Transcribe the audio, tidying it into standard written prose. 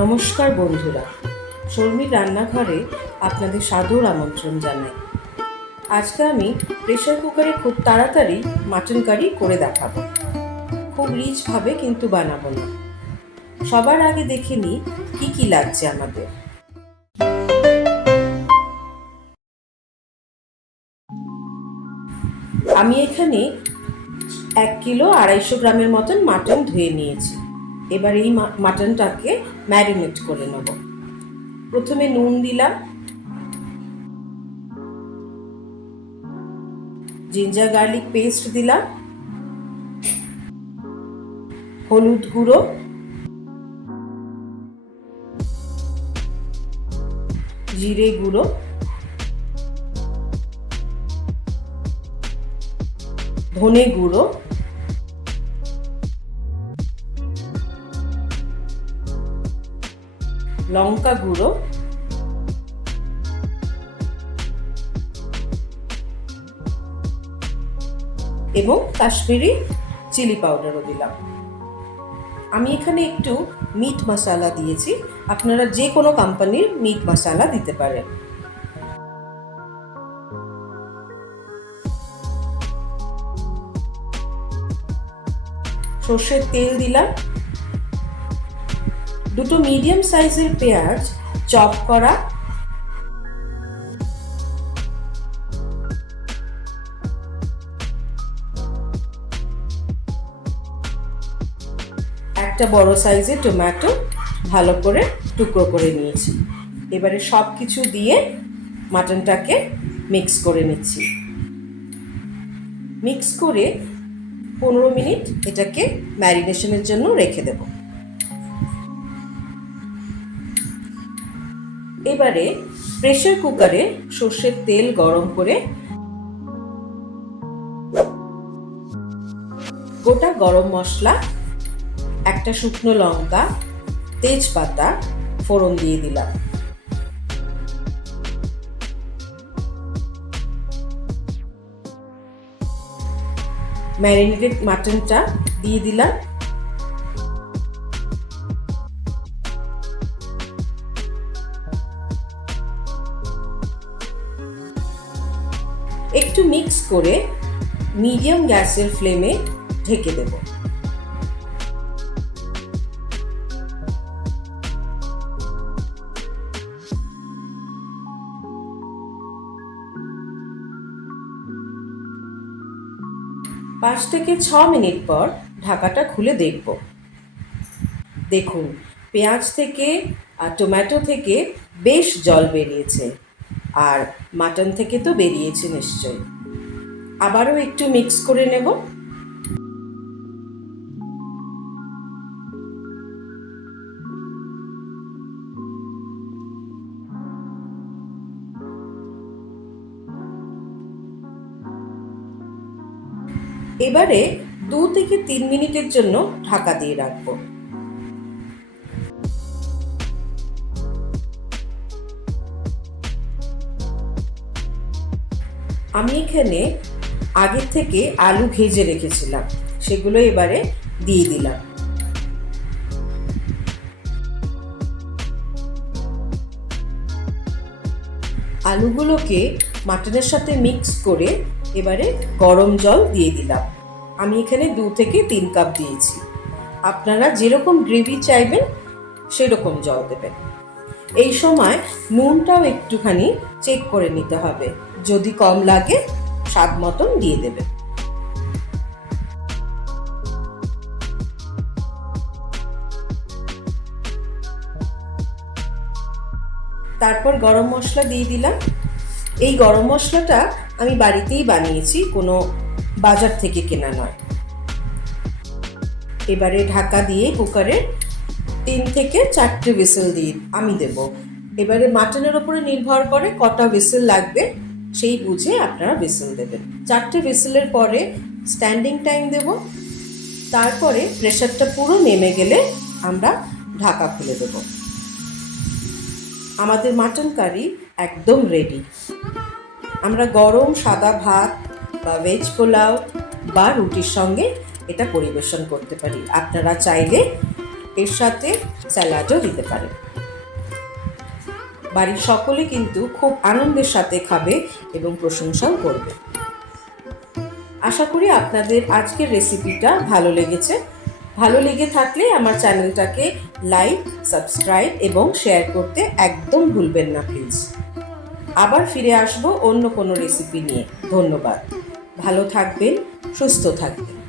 নমস্কার বন্ধুরা, শর্মির রান্নাঘরে আপনাদের সাদর আমন্ত্রণ জানাই। আজকে আমি প্রেসার কুকারে খুব তাড়াতাড়ি মাটন কারি করে দেখাবো। খুব রিচভাবে কিন্তু বানাবো না। সবার আগে দেখে নিই কী কী লাগছে আমাদের। আমি এখানে 1 কিলো 250 গ্রামের মতন মাটন ধুয়ে নিয়েছি। এবার এই মাটনটাকে ম্যারিনেট করে নেব। প্রথমে নুন দিলাম, জিঞ্জার গার্লিক পেস্ট দিলাম, হলুদ গুঁড়ো, জিরে গুঁড়ো, ধনে গুঁড়ো, লঙ্কা গুঁড়ো, এবং কাশ্মীরি চিলি পাউডারও দিলাম। আমি এখানে একটু মিট মশলা দিয়েছি, আপনারা যে কোনো কোম্পানির মিট মশলা দিতে পারেন। সর্ষের তেল দিলাম, দুটো মিডিয়াম সাইজের পেঁয়াজ চপ করা, একটা বড় সাইজের টমেটো ভালো করে টুকরো করে নিয়েছি। এবারে সব কিছু দিয়ে মাটনটাকে মিক্স করে নিচ্ছি। মিক্স করে 15 মিনিট এটাকে ম্যারিনেশনের জন্য রেখে দেব। এবারে প্রেসার কুকারে সর্ষের তেল গরম করে গোটা গরম মশলা, একটা শুকনো লঙ্কা, তেজপাতা ফোড়ন দিয়ে দিলাম। ম্যারিনেটেড মাটনটা দিয়ে দিলাম। একটু মিক্স করে মিডিয়াম গ্যাসের ফ্লেমে ঢেকে দেব। পাঁচ থেকে 6 মিনিট পর ঢাকাটা খুলে দেখব। দেখুন, পেঁয়াজ থেকে আর টমেটো থেকে বেশ জল বেরিয়েছে, আর মাটন থেকে তো বেরিয়েছে নিশ্চয়ই। আবারও একটু মিক্স করে নেব। এবারে 2 থেকে 3 মিনিটের জন্য ঢাকা দিয়ে রাখবো। আমি এখানে আগে থেকে আলু ভেজে রেখেছিলাম, সেগুলো এবারে দিয়ে দিলাম। আলুগুলোকে মাটনের সাথে মিক্স করে এবারে গরম জল দিয়ে দিলাম। আমি এখানে 2 থেকে 3 কাপ দিয়েছি। আপনারা যেরকম গ্রেভি চাইবেন সেরকম জল দেবেন। এই সময় নুনটাও একটুখানি চেক করে নিতে হবে, যদি কম লাগে স্বাদ মতন দিয়ে দেবেন। তারপর গরম মশলা দিয়ে দিলাম। এই গরম মশলাটা আমি বাড়িতেই বানিয়েছি, কোনো বাজার থেকে কেনা নয়। এবারে ঢাকা দিয়ে কুকারে 3 থেকে 4টে হুইসেল দিয়ে আমি দেব। এবারে মাটনের ওপরে নির্ভর করে কটা হুইসেল লাগবে, সেই বুঝে আপনারা হুইসেল দেবেন। 4টে হুইসেলের পরে স্ট্যান্ডিং টাইম দেব। তারপরে প্রেসারটা পুরো নেমে গেলে আমরা ঢাকা খুলে দেব। আমাদের মাটন কারি একদম রেডি। আমরা গরম সাদা ভাত বা ভেজ পোলাও বা রুটির সঙ্গে এটা পরিবেশন করতে পারি। আপনারা চাইলে এর সাথে স্যালাডও দিতে পারেন। বাড়ির সকলে কিন্তু খুব আনন্দের সাথে খাবে এবং প্রশংসাও করবে। আশা করি আপনাদের আজকের রেসিপিটা ভালো লেগেছে। ভালো লেগে থাকলে আমার চ্যানেলটাকে লাইক, সাবস্ক্রাইব এবং শেয়ার করতে একদম ভুলবেন না প্লিজ। আবার ফিরে আসবো অন্য কোনো রেসিপি নিয়ে। ধন্যবাদ। ভালো থাকবেন, সুস্থ থাকবেন।